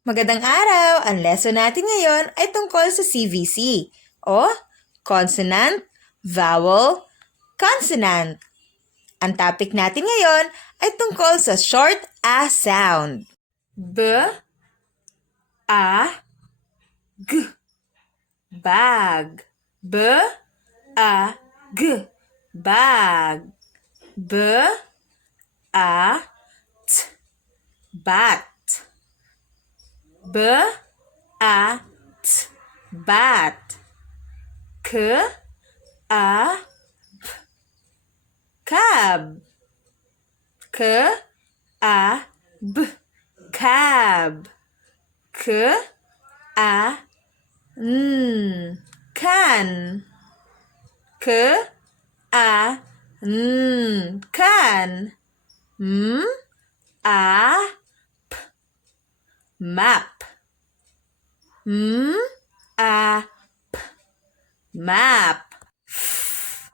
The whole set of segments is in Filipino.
Magandang araw! Ang lesson natin ngayon ay tungkol sa CVC o Consonant, Vowel, Consonant. Ang topic natin ngayon ay tungkol sa short A sound. B, A, G. Bag. B, A, G. Bag. B, A, T. Bat. B, A, T. Bat. K, A, B. Cab. K, A, B. Cab. K, A, N. Can. K, A, N. Can. M, A, P. Map. M, A, P. Map. F,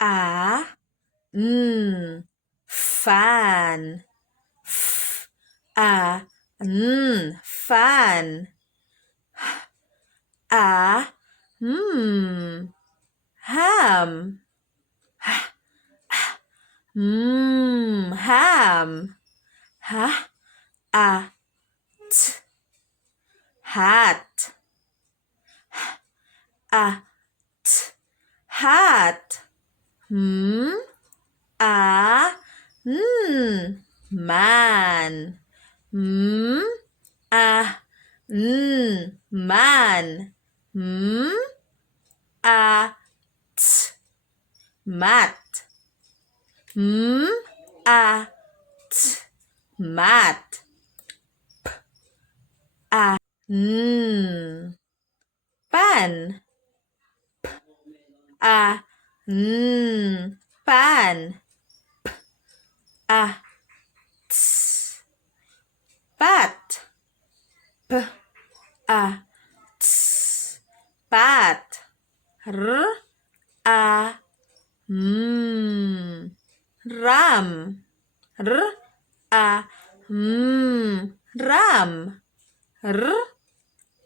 A, N. Fan. F, A, N. Fan. H, A, M. Ham. H, ham. H, A, T. Hat. H, A, T. Hat. M, A, N. Man. M, A, N. Man. M, A, T. Mat. M, A, T. Mat. P, A, N. Pan. P, A, N. Pan. P, A, T. Pat. P, A, T. Pat. R, A, M. Ram. R, A, M. Ram. R,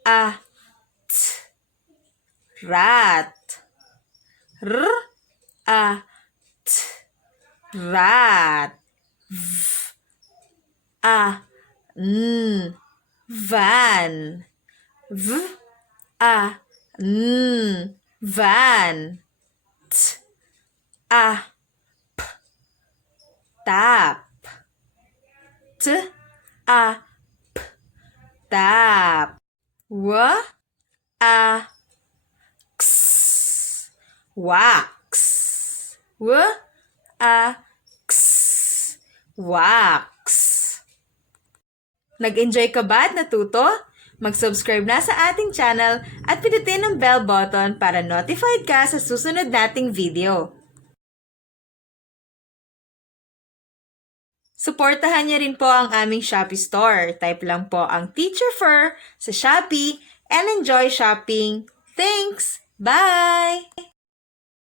A, T. Rat. R, A, T. Rat. V, A, N. Van. V, A, N. Van. T, A, P. Tap. T, A, P. Tap. W, A, X. Wax. W, A, X. Wax. Nag-enjoy ka ba at natuto? Mag-subscribe na sa ating channel at pindutin ang bell button para notified ka sa susunod nating video. Suportahan niyo rin po ang aming Shopee store. Type lang po ang Teacherpher sa Shopee and enjoy shopping. Thanks! Bye!